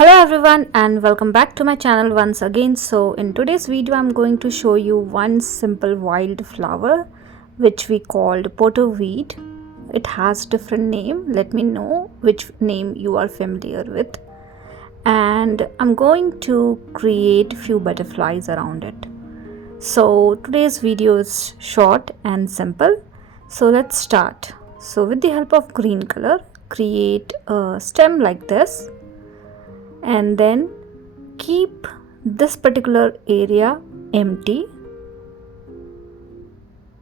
Hello everyone and welcome back to my channel once again. So in today's video I'm going to show you one simple wild flower which we called porterweed. It has different name. Let me know which name you are familiar with. And I'm going to create few butterflies around it. So today's video is short and simple. So let's start. So with the help of green color, create a stem like this. And then keep this particular area empty,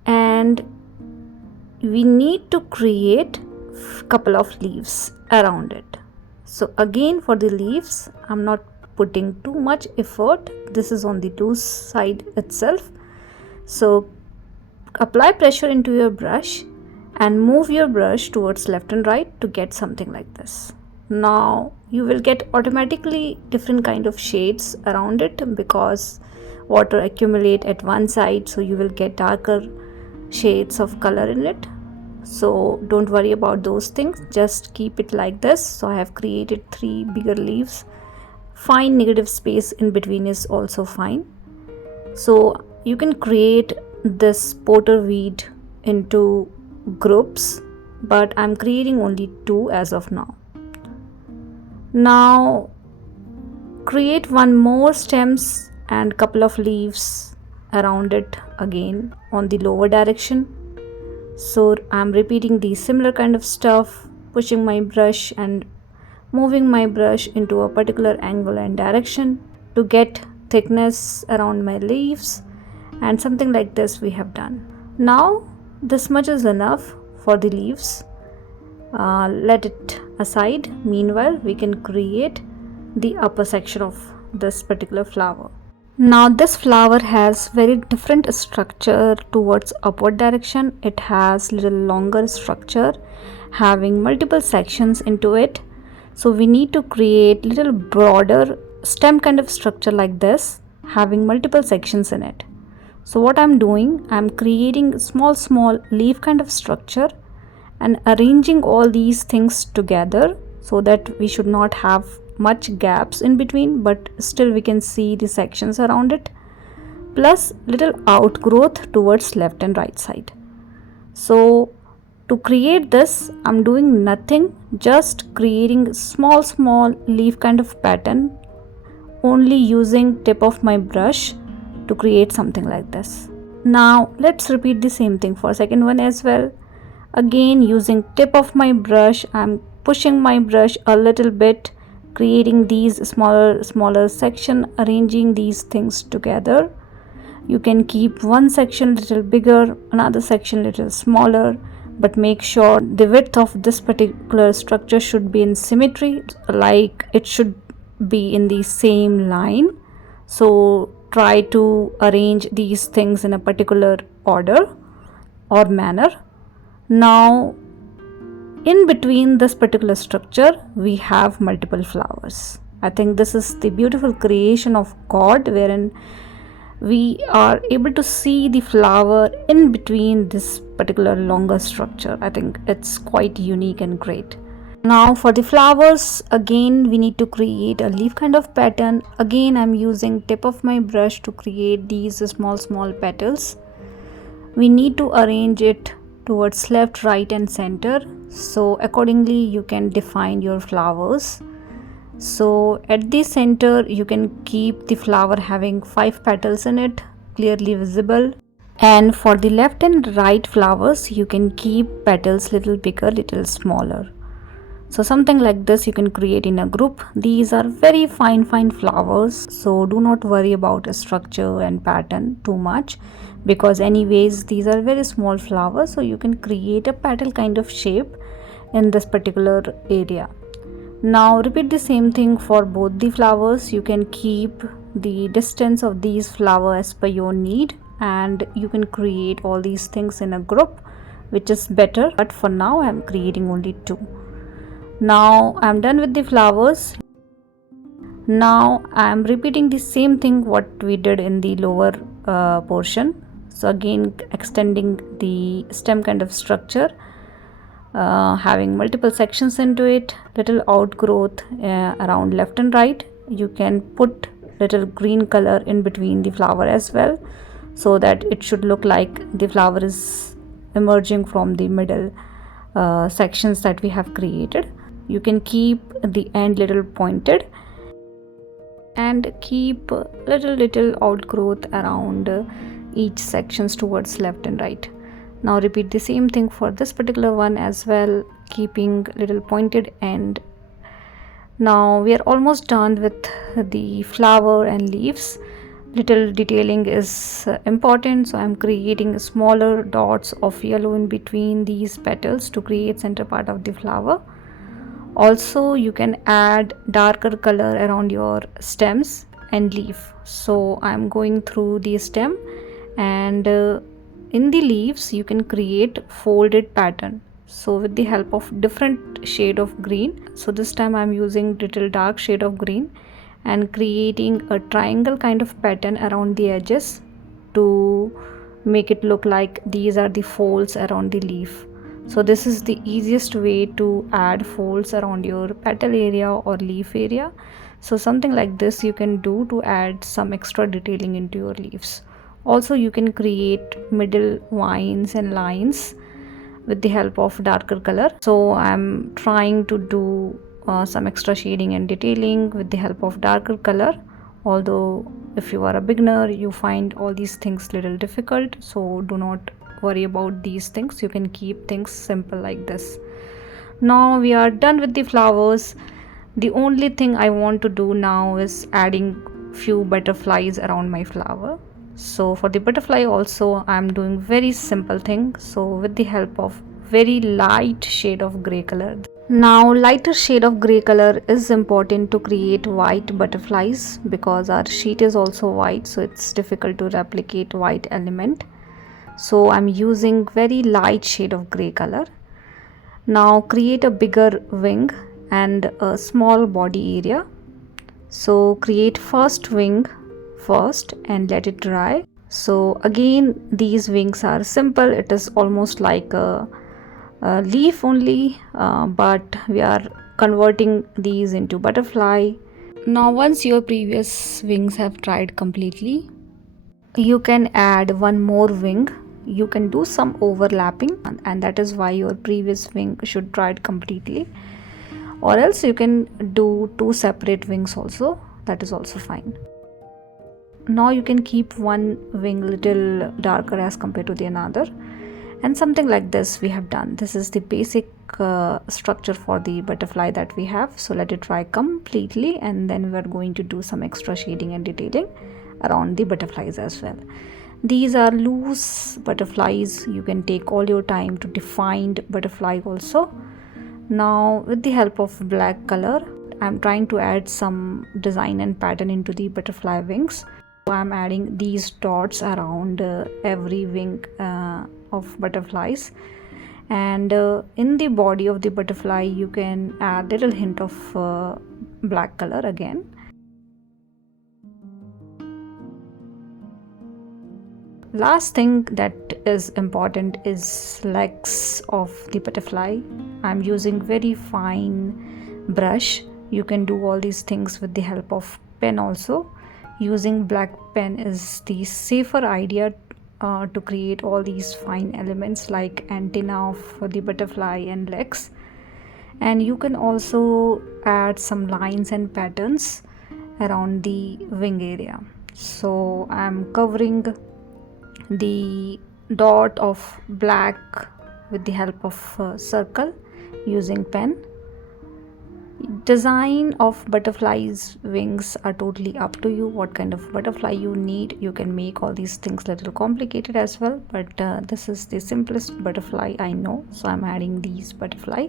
and we need to create couple of leaves around it. So again, for the leaves I'm not putting too much effort. This is on the two side itself. So apply pressure into your brush and move your brush towards left and right to get something like this. Now you will get automatically different kind of shades around it because water accumulate at one side, so you will get darker shades of color in it. So don't worry about those things, just keep it like this. So I have created 3 bigger leaves. Fine negative space in between is also fine. So you can create this porterweed into groups, but I'm creating only 2 as of now. Now create one more stems and couple of leaves around it again on the lower direction. So I'm repeating the similar kind of stuff, pushing my brush and moving my brush into a particular angle and direction to get thickness around my leaves, and something like this we have done. Now this much is enough for the leaves. Let it aside. Meanwhile, we can create the upper section of this particular flower. Now this flower has very different structure towards upward direction. It has little longer structure having multiple sections into it. So we need to create little broader stem kind of structure like this, having multiple sections in it. So what I'm doing, I'm creating small leaf kind of structure and arranging all these things together so that we should not have much gaps in between, but still we can see the sections around it, plus little outgrowth towards left and right side. So to create this I'm doing nothing, just creating small leaf kind of pattern, only using tip of my brush to create something like this. Now let's repeat the same thing for second one as well. Again, using tip of my brush, I'm pushing my brush a little bit, creating these smaller section, arranging these things together. You can keep one section little bigger, another section little smaller, but make sure the width of this particular structure should be in symmetry, like it should be in the same line. So try to arrange these things in a particular order or manner. Now in between this particular structure we have multiple flowers. I think this is the beautiful creation of God, wherein we are able to see the flower in between this particular longer structure. I think it's quite unique and great. Now for the flowers, again we need to create a leaf kind of pattern. Again I'm using tip of my brush to create these small petals. We need to arrange it towards left, right and center, so accordingly you can define your flowers. So at the center you can keep the flower having 5 petals in it, clearly visible, and for the left and right flowers you can keep petals little bigger, little smaller. So something like this you can create in a group. These are very fine flowers, so do not worry about a structure and pattern too much, because anyways these are very small flowers, so you can create a petal kind of shape in this particular area. Now repeat the same thing for both the flowers. You can keep the distance of these flowers as per your need, and you can create all these things in a group, which is better, but for now I am creating only 2. Now I am done with the flowers. Now I am repeating the same thing what we did in the lower portion. So again extending the stem kind of structure, having multiple sections into it, little outgrowth around left and right. You can put little green color in between the flower as well, so that it should look like the flower is emerging from the middle sections that we have created. You can keep the end little pointed and keep little outgrowth around each sections towards left and right. Now repeat the same thing for this particular one as well, keeping little pointed end. Now we are almost done with the flower and leaves. Little detailing is important, so I'm creating smaller dots of yellow in between these petals to create center part of the flower. Also you can add darker color around your stems and leaf. So I'm going through the stem, and in the leaves you can create folded pattern, so with the help of different shade of green. So this time I'm using little dark shade of green and creating a triangle kind of pattern around the edges to make it look like these are the folds around the leaf. So this is the easiest way to add folds around your petal area or leaf area. So something like this you can do to add some extra detailing into your leaves. Also you can create middle vines and lines with the help of darker color. So I'm trying to do some extra shading and detailing with the help of darker color. Although if you are a beginner, you find all these things little difficult, so do not worry about these things. You can keep things simple like this. Now we are done with the flowers. The only thing I want to do now is adding few butterflies around my flower. So for the butterfly also I'm doing very simple thing. So with the help of very light shade of gray color. Now lighter shade of gray color is important to create white butterflies, because our sheet is also white, so it's difficult to replicate white element. So I'm using very light shade of gray color. Now create a bigger wing and a small body area. So create first wing first and let it dry. So again these wings are simple, it is almost like a leaf only, but we are converting these into butterfly. Now once your previous wings have dried completely, you can add one more wing. You can do some overlapping, and that is why your previous wing should dry completely, or else you can do two separate wings also, that is also fine. Now you can keep one wing little darker as compared to the another, and something like this we have done. This is the basic structure for the butterfly that we have. So let it dry completely, and then we're going to do some extra shading and detailing around the butterflies as well. These are loose butterflies, you can take all your time to define butterfly also. Now with the help of black color I'm trying to add some design and pattern into the butterfly wings. So I'm adding these dots around every wing of butterflies, and in the body of the butterfly you can add little hint of black color again. Last thing that is important is legs of the butterfly. I'm using very fine brush. You can do all these things with the help of pen also. Using black pen is the safer idea to create all these fine elements like antenna of the butterfly and legs. And you can also add some lines and patterns around the wing area. So I'm covering the dot of black with the help of circle using pen. Design of butterflies wings are totally up to you. What kind of butterfly you need, you can make all these things little complicated as well, but this is the simplest butterfly I know, so I'm adding these butterfly.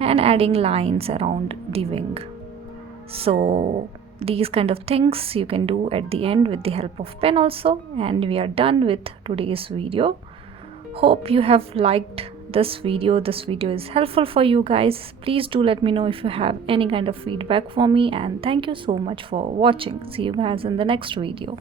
And adding lines around the wing. So these kind of things you can do at the end with the help of pen also. And we are done with today's video. Hope you have liked this video. This video is helpful for you guys. Please do let me know if you have any kind of feedback for me, and thank you so much for watching. See you guys in the next video.